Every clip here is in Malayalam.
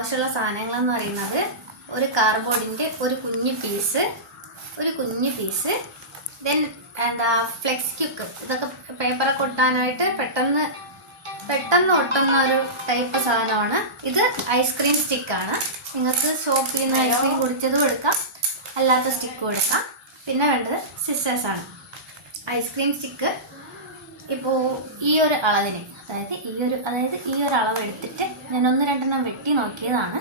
ആവശ്യമുള്ള സാധനങ്ങളെന്ന് പറയുന്നത് ഒരു കാർഡ്ബോർഡിൻ്റെ ഒരു കുഞ്ഞ് പീസ്, ദെൻ ഫ്ലെക്സ് ക്യുക്ക്. ഇതൊക്കെ പേപ്പറൊക്കെ ഒട്ടാനായിട്ട് പെട്ടെന്ന് ഒട്ടുന്ന ഒരു ടൈപ്പ് സാധനമാണ് ഇത്. ഐസ്ക്രീം സ്റ്റിക്കാണ്. നിങ്ങൾക്ക് ഷോപ്പിൽ നിന്ന് ഐസ്ക്രീം കുടിച്ചതും എടുക്കാം, അല്ലാത്ത സ്റ്റിക്കും എടുക്കാം. പിന്നെ വേണ്ടത് സിസേഴ്സാണ്. ഐസ്ക്രീം സ്റ്റിക്ക് ഇപ്പോൾ ഈ ഒരു അളവിന്, അതായത് ഈ ഒരു അളവ് എടുത്തിട്ട് ഞാൻ 1-2 വെട്ടി നോക്കിയതാണ്.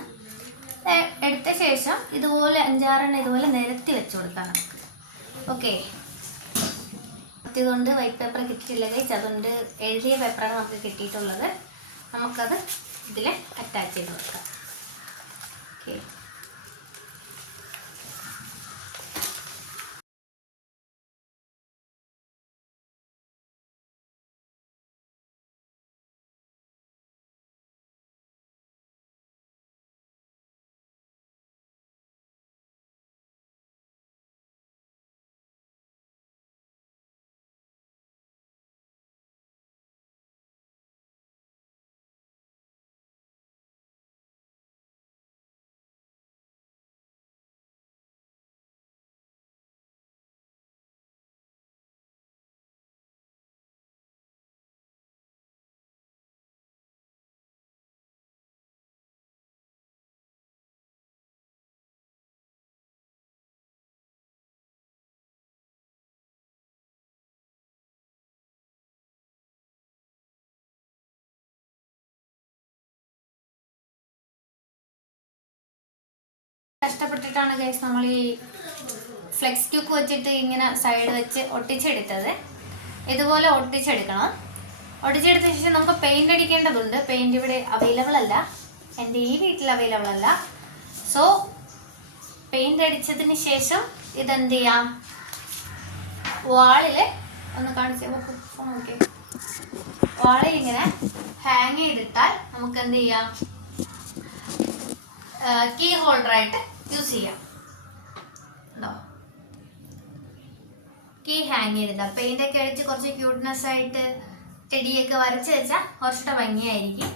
എടുത്ത ശേഷം ഇതുപോലെ 5-6 ഇതുപോലെ നിരത്തി വെച്ച് കൊടുക്കാം നമുക്ക്. ഓക്കെ, ഇതുകൊണ്ട് വൈറ്റ് പേപ്പർ കിട്ടിയില്ല ഗൈസ്, അതുകൊണ്ട് എഴുതിയ പേപ്പറാണ് നമുക്ക് കിട്ടിയിട്ടുള്ളത്. നമുക്കത് ഇതിൽ അറ്റാച്ച് ചെയ്ത് കൊടുക്കാം. ഓക്കെ, കഷ്ടപ്പെട്ടിട്ടാണ് ഗൈസ് നമ്മൾ ഈ ഫ്ലെക്സ് ക്യൂക്ക് വെച്ചിട്ട് ഇങ്ങനെ സൈഡ് വെച്ച് ഒട്ടിച്ചെടുത്തത്. ഇതുപോലെ ഒട്ടിച്ചെടുക്കണം. ഒട്ടിച്ചെടുത്ത ശേഷം നമുക്ക് പെയിന്റ് അടിക്കേണ്ടതുണ്ട്. പെയിന്റ് ഇവിടെ അവൈലബിൾ അല്ല, എൻ്റെ ഈ വീട്ടിൽ അവൈലബിൾ അല്ല. സോ പെയിന്റ് അടിച്ചതിന് ശേഷം ഇതെന്ത് ചെയ്യാം, വാളിൽ ഒന്ന് കാണിച്ചു നോക്കി, വാളിൽ ഇങ്ങനെ ഹാങ് ചെയ്തിട്ടാൽ നമുക്ക് എന്ത് ചെയ്യാം, കീ ഹോൾഡറായിട്ട് യൂസ് ചെയ്യാം. ഉണ്ടോ, കീ ഹാങ് ചെയ്തിട്ടാൽ പെയിൻ്റൊക്കെ അടിച്ച് കുറച്ച് ക്യൂട്ട്നെസ് ആയിട്ട് ചെടിയൊക്കെ വരച്ച് വെച്ചാൽ കുറച്ചുകൂടെ ഭംഗിയായിരിക്കും.